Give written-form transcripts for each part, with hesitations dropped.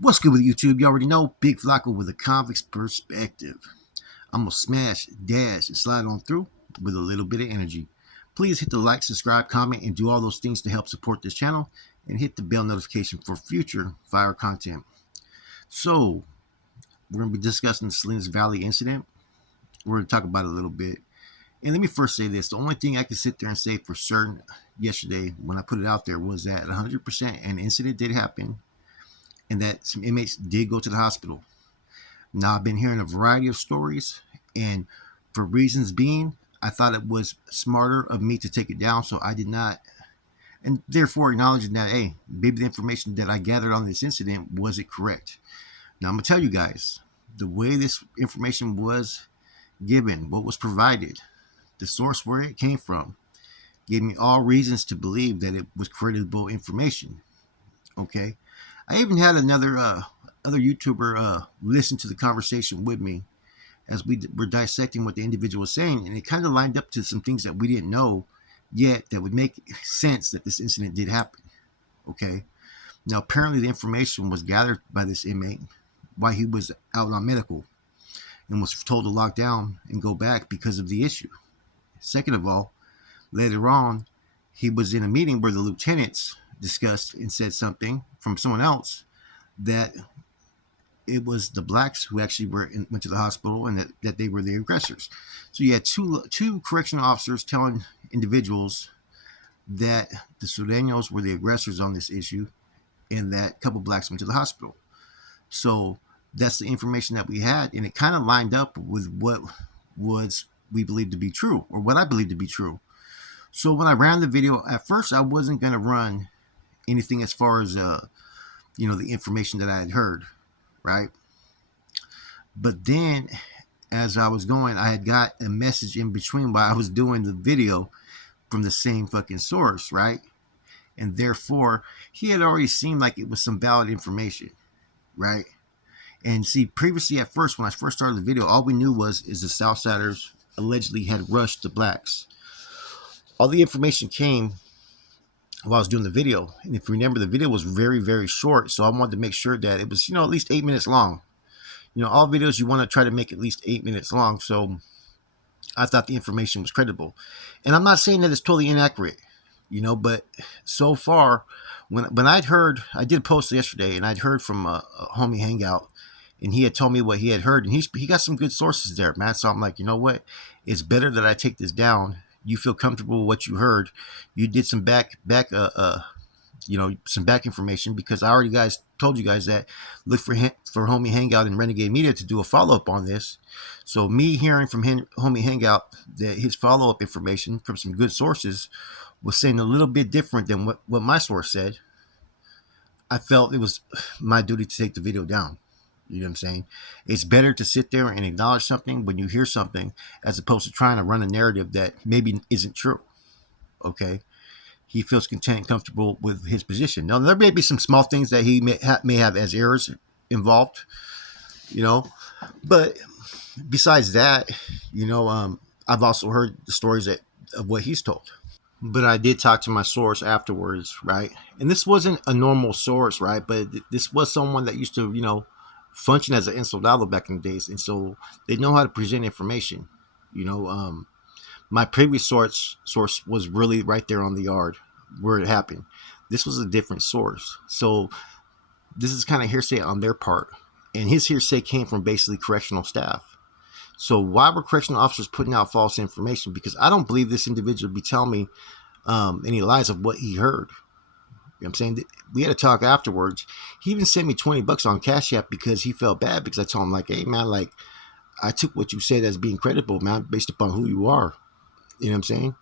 What's good with YouTube? You already know, Big Flacco with a convict's perspective. I'm gonna smash, dash, and slide on through with a little bit of energy. Please hit the like, subscribe, comment, and do all those things to help support this channel, and hit the bell notification for future fire content. So, we're gonna be discussing the Salinas Valley incident. We're gonna talk about it a little bit. And let me first say this: the only thing I could sit there and say for certain yesterday when I put it out there was that 100% an incident did happen, and that some inmates did go to the hospital. Now, I've been hearing a variety of stories, and for reasons being, I thought it was smarter of me to take it down, so I did not, and therefore acknowledging that, hey, maybe the information that I gathered on this incident wasn't correct. Now, I'm going to tell you guys, the way this information was given, what was provided, the source where it came from, gave me all reasons to believe that it was credible information. Okay? I even had another other YouTuber listen to the conversation with me as we were dissecting what the individual was saying, and it kind of lined up to some things that we didn't know yet that would make sense that this incident did happen. Okay, now apparently the information was gathered by this inmate while he was out on medical and was told to lock down and go back because of the issue. Second of all, later on, he was in a meeting where the lieutenants discussed and said something from someone else that it was the blacks who actually went to the hospital, and that they were the aggressors. So you had two correctional officers telling individuals that the Sureños were the aggressors on this issue, and that a couple blacks went to the hospital. So that's the information that we had, and it kind of lined up with what was we believed to be true, or what I believed to be true. So when I ran the video, at first I wasn't going to run anything as far as the information that I had heard, right? But then as I was going, I had got a message in between while I was doing the video from the same fucking source, right? And therefore, he had already seemed like it was some valid information, right? And see, previously at first, when I first started the video, all we knew is the Southsiders allegedly had rushed the blacks. All the information came while I was doing the video. And if you remember, the video was very, very short. So I wanted to make sure that it was, at least 8 minutes long. All videos you want to try to make at least 8 minutes long. So I thought the information was credible. And I'm not saying that it's totally inaccurate, but so far, when I'd heard, I did post yesterday, and I'd heard from a homie hangout, and he had told me what he had heard, and he got some good sources there, man. So I'm like, you know what? It's better that I take this down. You feel comfortable with what you heard. You did some back information, because I already told you guys that look for homie hangout and Renegade Media to do a follow-up on this. So me hearing from homie hangout that his follow-up information from some good sources was saying a little bit different than what my source said, I felt it was my duty to take the video down. You know what I'm saying? It's better to sit there and acknowledge something when you hear something, as opposed to trying to run a narrative that maybe isn't true. Okay? He feels content and comfortable with his position. Now, there may be some small things that he may have as errors involved, but besides that, I've also heard the stories of what he's told. But I did talk to my source afterwards, right? And this wasn't a normal source, right? But this was someone that used to, function as an soldado back in the days. And so they know how to present information. My previous source was really right there on the yard where it happened. This was a different source. So this is kind of hearsay on their part. And his hearsay came from basically correctional staff. So why were correctional officers putting out false information? Because I don't believe this individual would be telling me any lies of what he heard. You know what I'm saying? We had a talk afterwards. He even sent me $20 on Cash App because he felt bad, because I told him, like, hey, man, like, I took what you said as being credible, man, based upon who you are. You know what I'm saying?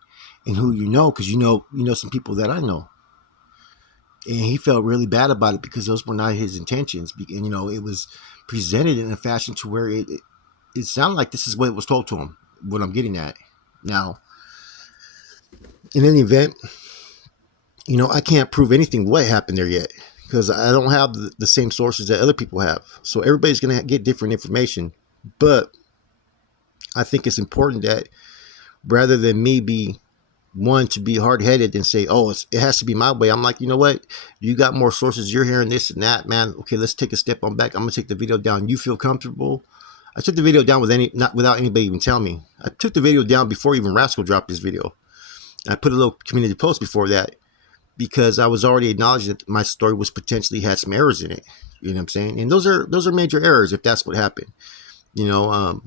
And who you know, because you know some people that I know. And he felt really bad about it because those were not his intentions. And, it was presented in a fashion to where it sounded like this is what was told to him, what I'm getting at. Now, in any event, I can't prove anything what happened there yet, because I don't have the same sources that other people have. So everybody's going to get different information. But I think it's important that rather than me be one to be hard-headed and say, oh, it has to be my way. I'm like, you know what, you got more sources, you're hearing this and that, man. Okay, let's take a step on back. I'm gonna take the video down. You feel comfortable? I took the video down not without anybody even telling me. I took the video down before even Rascal dropped his video. I put a little community post before that because I was already acknowledging that my story was potentially had some errors in it. You know what I'm saying? And those are major errors if that's what happened. You know,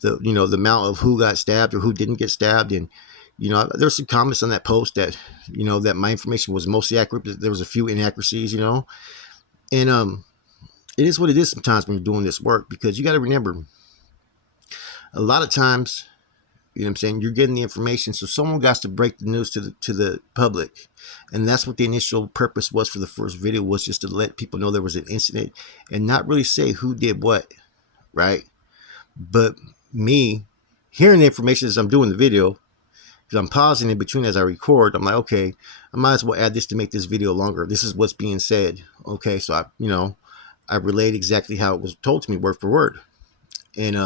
the amount of who got stabbed or who didn't get stabbed, and there's some comments on that post that that my information was mostly accurate, but there was a few inaccuracies. And it is what it is sometimes when you're doing this work, because you got to remember, a lot of times, what I'm saying, you're getting the information, so someone got to break the news to the public, and that's what the initial purpose was for the first video, was just to let people know there was an incident and not really say who did what, right? But me hearing the information as I'm doing the video, because I'm pausing in between as I record, I'm like, okay, I might as well add this to make this video longer. This is what's being said. Okay, so I relayed exactly how it was told to me, word for word. And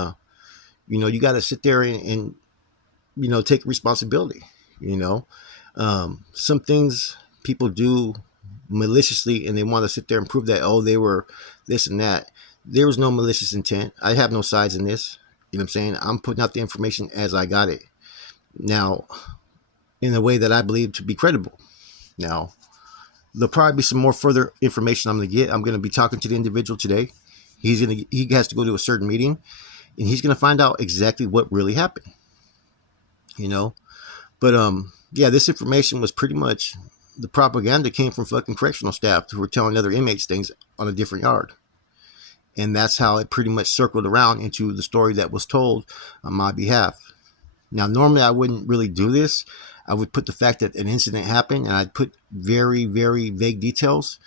you got to sit there and take responsibility. Some things people do maliciously, and they want to sit there and prove that, oh, they were this and that. There was no malicious intent. I have no sides in this. You know what I'm saying? I'm putting out the information as I got it. Now, in a way that I believe to be credible. Now, there'll probably be some more further information I'm going to get. I'm going to be talking to the individual today. He has to go to a certain meeting, and he's going to find out exactly what really happened. But yeah, this information was pretty much the propaganda came from fucking correctional staff who were telling other inmates things on a different yard. And that's how it pretty much circled around into the story that was told on my behalf. Now, normally I wouldn't really do this. I would put the fact that an incident happened, and I'd put very, very vague details,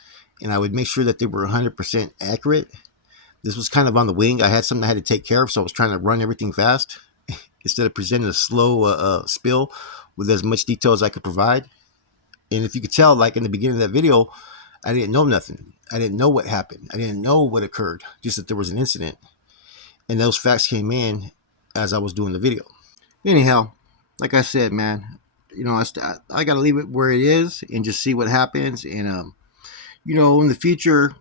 and I would make sure that they were 100% accurate. This was kind of on the wing. I had something I had to take care of, so I was trying to run everything fast instead of presenting a slow spill with as much detail as I could provide. And if you could tell, like in the beginning of that video, I didn't know nothing. I didn't know what happened. I didn't know what occurred, just that there was an incident. And those facts came in as I was doing the video. Anyhow, like I said, man, I got to leave it where it is and just see what happens. And, in the future,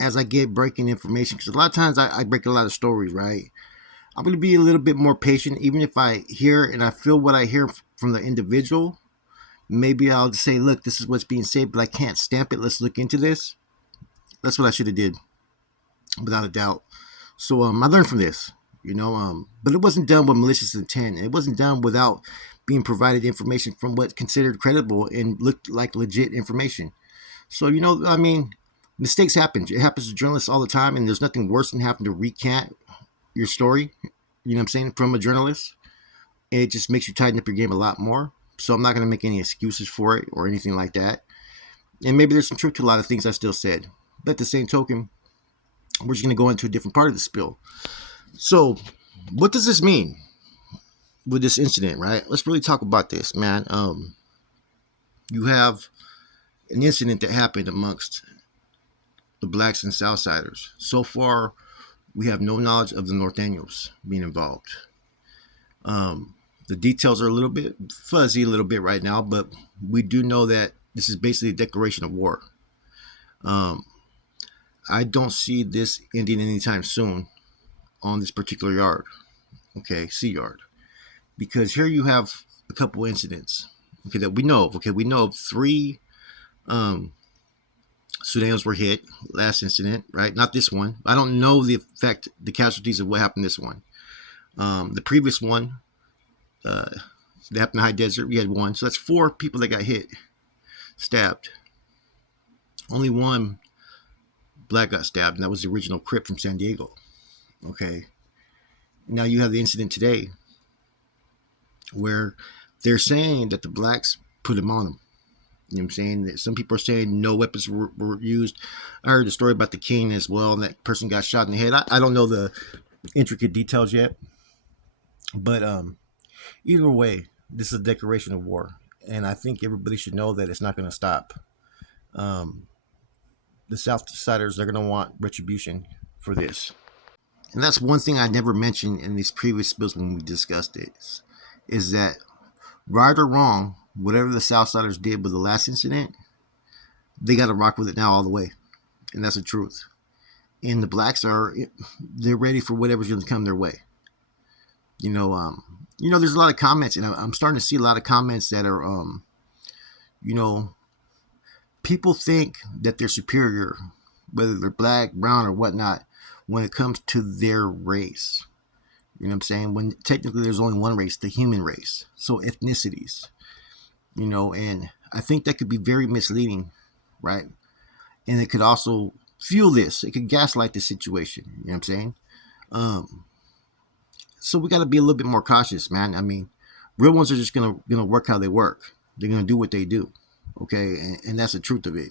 as I get breaking information, because a lot of times I break a lot of stories, right? I'm going to be a little bit more patient, even if I hear and I feel what I hear from the individual. Maybe I'll just say, look, this is what's being said, but I can't stamp it. Let's look into this. That's what I should have did, without a doubt. So I learned from this, but it wasn't done with malicious intent. It wasn't done without being provided information from what's considered credible and looked like legit information. So, mistakes happen. It happens to journalists all the time, and there's nothing worse than having to recant your story, from a journalist. It just makes you tighten up your game a lot more. So I'm not going to make any excuses for it or anything like that. And maybe there's some truth to a lot of things I still said. But at the same token, we're just going to go into a different part of the spill. So what does this mean with this incident, right? Let's really talk about this, man. You have an incident that happened amongst the blacks and Southsiders. So far, we have no knowledge of the Norteños being involved. The details are a little bit fuzzy a little bit right now, but we do know that this is basically a declaration of war. I don't see this ending anytime soon on this particular yard, okay, C yard, because here you have a couple incidents, okay, that we know of. Okay, we know of 3 Sudanos were hit last incident, right? Not this one. I don't know the casualties of what happened this one. The previous one, that happened in the high desert, we had 1. So that's 4 people that got hit, stabbed. Only 1 black got stabbed, and that was the original Crip from San Diego. Okay. Now you have the incident today where they're saying that the blacks put him on them. You know what I'm saying? Some people are saying no weapons were used. I heard the story about the king as well, and that person got shot in the head. I don't know the intricate details yet. But either way, this is a declaration of war. And I think everybody should know that it's not going to stop. The Southsiders are going to want retribution for this. And that's one thing I never mentioned in these previous bills when we discussed it, is that Right or wrong, whatever the Southsiders did with the last incident, they got to rock with it now all the way, and that's the truth. And the blacks they're ready for whatever's going to come their way. You know, there's a lot of comments, and I'm starting to see a lot of comments that are, you know, people think that they're superior, whether they're black, brown, or whatnot, when it comes to their race. You know what I'm saying? When technically there's only one race, the human race. So ethnicities, and I think that could be very misleading, right? And it could also fuel this. It could gaslight the situation. You know what I'm saying? Um, so we got to be a little bit more cautious, man. I mean, real ones are just gonna work how they work. They're gonna do what they do, okay? And that's the truth of it.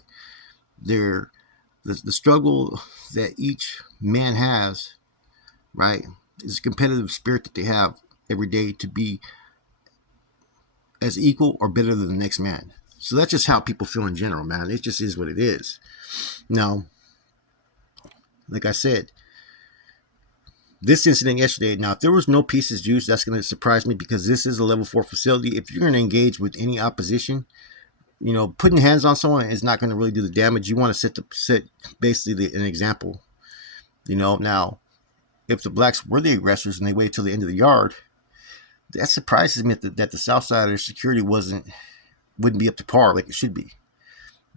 They're the struggle that each man has, right, is a competitive spirit that they have every day to be as equal or better than the next man. So that's just how people feel in general, man. It just is what it is. Now, like I said, this incident yesterday, now, if there was no pieces used, that's going to surprise me because this is a level 4 facility. If you're going to engage with any opposition, putting hands on someone is not going to really do the damage. You want to set basically an example. Now, if the blacks were the aggressors and they waited till the end of the yard, that surprises me that the south side of their security wouldn't be up to par like it should be.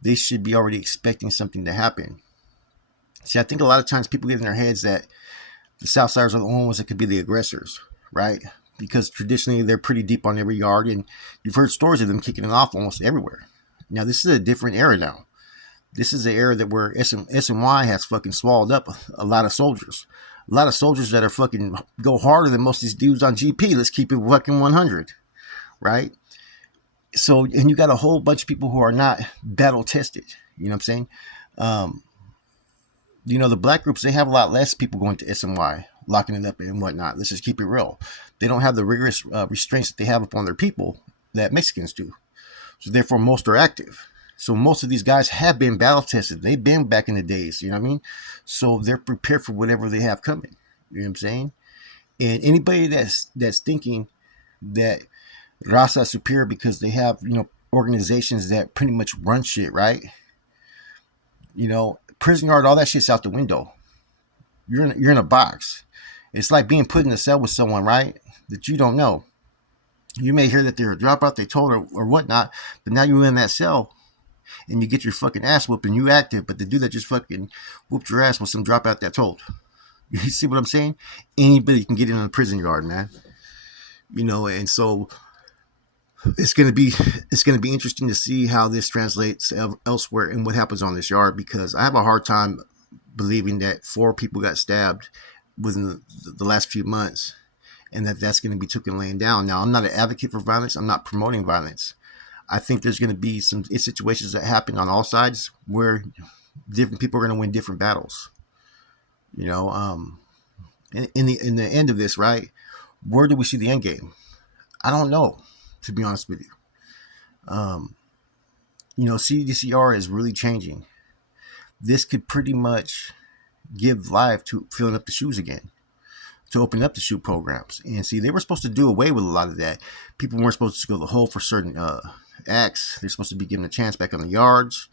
They should be already expecting something to happen. See, I think a lot of times people get in their heads that the Southsiders are the only ones that could be the aggressors, right? Because traditionally they're pretty deep on every yard, and you've heard stories of them kicking it off almost everywhere. Now, this is a different era now. This is the era that where SNY has fucking swallowed up a lot of soldiers. A lot of soldiers that are fucking go harder than most of these dudes on GP. Let's keep it fucking 100, right? So, and you got a whole bunch of people who are not battle tested. You know what I'm saying? The black groups, they have a lot less people going to SNY, locking it up and whatnot. Let's just keep it real. They don't have the rigorous restraints that they have upon their people that Mexicans do. So therefore, most are active. So most of these guys have been battle tested. They've been back in the days, you know what I mean? So they're prepared for whatever they have coming. You know what I'm saying? And anybody that's thinking that Raza is superior because they have, organizations that pretty much run shit, right? Prison yard, all that shit's out the window. You're in a box. It's like being put in a cell with someone, right? That you don't know. You may hear that they're a dropout, they told or whatnot, but now you're in that cell and you get your fucking ass whooped and you active, but the dude that just fucking whooped your ass was some dropout that told. You see what I'm saying? Anybody can get in a prison yard, man. And so it's gonna be interesting to see how this translates elsewhere and what happens on this yard, because I have a hard time believing that 4 people got stabbed within the last few months, and that's going to be taken laying down. Now, I'm not an advocate for violence. I'm not promoting violence. I think there's going to be some situations that happen on all sides where different people are going to win different battles. In the end of this, right? Where do we see the end game? I don't know, to be honest with you. CDCR is really changing. This could pretty much give life to filling up the shoes again, to open up the shoe programs. And see, they were supposed to do away with a lot of that. People weren't supposed to go to the hole for certain acts. They're supposed to be given a chance back on the yards.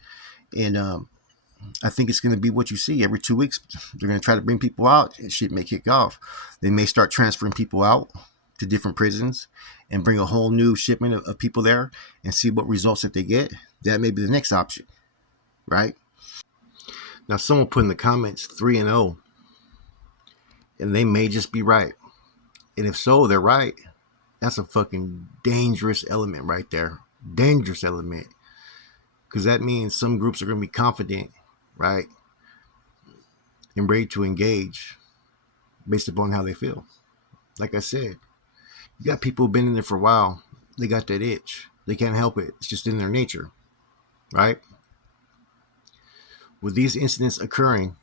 And I think it's going to be what you see every 2 weeks. They're going to try to bring people out and shit may kick off. They may start transferring people out to different prisons and bring a whole new shipment of people there and see what results that they get. That may be the next option, right? Now, someone put in the comments 3-0, and they may just be right. And if so, they're right. That's a fucking dangerous element right there. Dangerous element. Because that means some groups are going to be confident, right, and ready to engage based upon how they feel. Like I said, you got people who've been in there for a while. They got that itch. They can't help it. It's just in their nature, right? With these incidents occurring,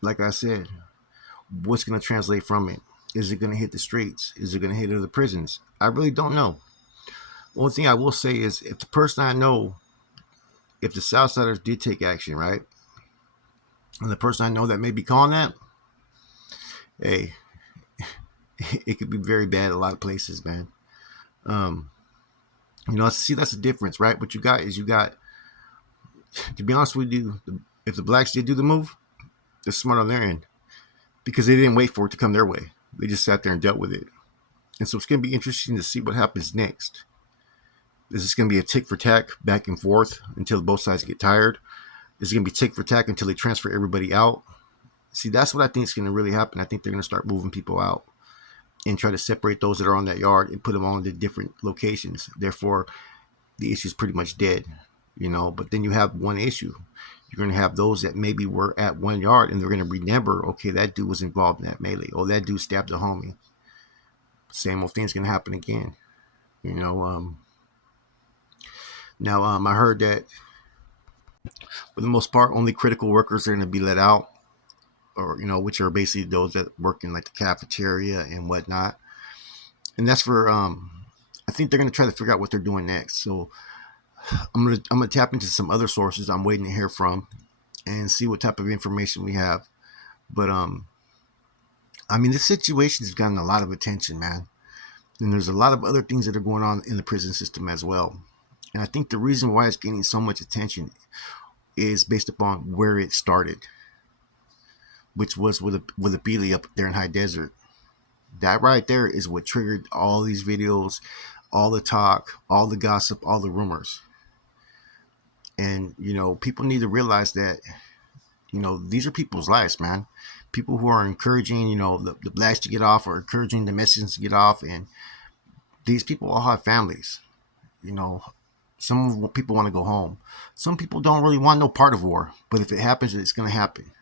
like I said, what's going to translate from it? Is it going to hit the streets? Is it going to hit other prisons? I really don't know. The only thing I will say is, if the person I know, if the Southsiders did take action, right, and the person I know that may be calling that, hey, it could be very bad a lot of places, man. See, that's the difference, right? What you got is to be honest with you, if the blacks did do the move, they're smart on their end because they didn't wait for it to come their way. They just sat there and dealt with it. And so it's going to be interesting to see what happens next. Is this going to be a tick for tack back and forth until both sides get tired? Is it going to be tick for tack until they transfer everybody out? See, that's what I think is going to really happen. I think they're going to start moving people out and try to separate those that are on that yard and put them on to different locations. Therefore, the issue is pretty much dead, But then you have one issue. You're going to have those that maybe were at 1 yard and they're going to remember, okay, that dude was involved in that melee. Oh, that dude stabbed a homie. Same old thing's going to happen again, Now, I heard that for the most part, only critical workers are going to be let out, or which are basically those that work in like the cafeteria and whatnot. And that's for I think they're going to try to figure out what they're doing next. So I'm gonna tap into some other sources I'm waiting to hear from and see what type of information we have. But this situation has gotten a lot of attention, man. And there's a lot of other things that are going on in the prison system as well. And I think the reason why it's gaining so much attention is based upon where it started, which was with a Beely up there in High Desert. That right there is what triggered all these videos, all the talk, all the gossip, all the rumors. And, people need to realize that, these are people's lives, man. People who are encouraging, the blacks to get off or encouraging the Mexicans to get off. And these people all have families. Some people want to go home. Some people don't really want no part of war. But if it happens, it's going to happen.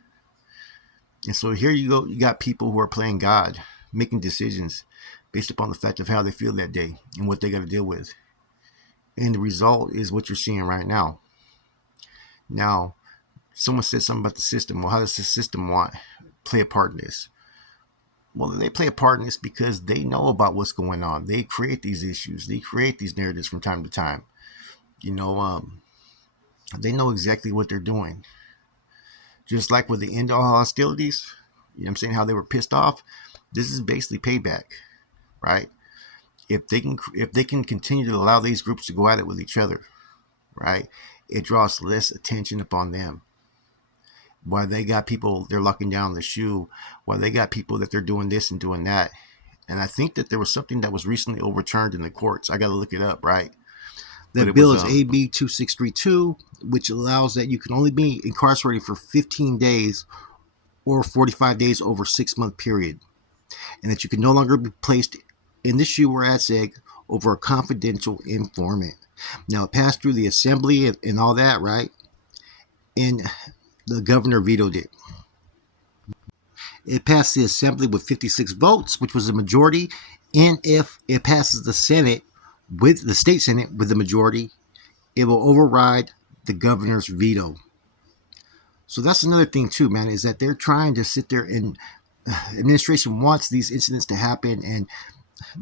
And so here you go. You got people who are playing God, making decisions based upon the fact of how they feel that day and what they got to deal with. And the result is what you're seeing right now. Now, someone said something about the system. Well, how does the system play a part in this? Well, they play a part in this because they know about what's going on. They create these issues. They create these narratives from time to time. They know exactly what they're doing. Just like with the end all hostilities, I'm saying, how they were pissed off. This is basically payback, right? If they can continue to allow these groups to go at it with each other, right, it draws less attention upon them. While they got people they're locking down the shoe, while they got people that they're doing this and doing that. And I think that there was something that was recently overturned in the courts. I got to look it up, right? That bill is AB 2632, which allows that you can only be incarcerated for 15 days or 45 days over a 6-month period, and that you can no longer be placed in the shoe or ass egg over a confidential informant. Now, it passed through the assembly and all that, right? And the governor vetoed it. It passed the assembly with 56 votes, which was a majority. And if it passes the Senate, with the state Senate with the majority, it will override the governor's veto. So that's another thing too, man, is that they're trying to sit there and administration wants these incidents to happen. And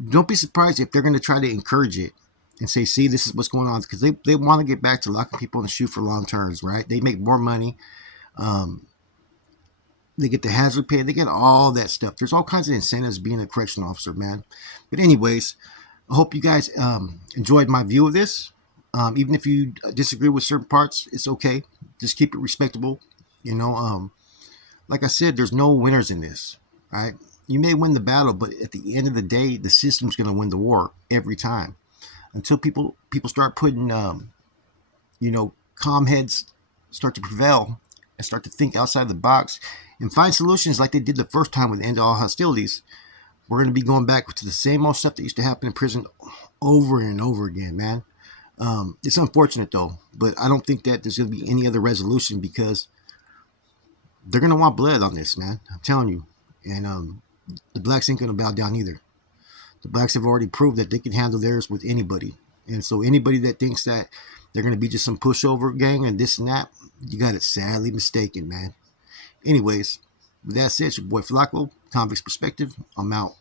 don't be surprised if they're going to try to encourage it and say, see, this is what's going on, because they want to get back to locking people in the shoe for long terms, right? They make more money. They get the hazard pay. They get all that stuff. There's all kinds of incentives being a correctional officer, man. But anyways, I hope you guys enjoyed my view of this. Even if you disagree with certain parts, it's okay. Just keep it respectable. Like I said, there's no winners in this, right? You may win the battle, but at the end of the day, the system's going to win the war every time. Until people start putting, calm heads start to prevail and start to think outside the box and find solutions like they did the first time with the end of all hostilities, we're going to be going back to the same old stuff that used to happen in prison over and over again, man. It's unfortunate, though, but I don't think that there's going to be any other resolution because they're going to want blood on this, man. I'm telling you. And the blacks ain't going to bow down either. The blacks have already proved that they can handle theirs with anybody. And so anybody that thinks that they're going to be just some pushover gang and this and that, you got it sadly mistaken, man. Anyways, with that said, it's your boy Flacco, Convict's Perspective. I'm out.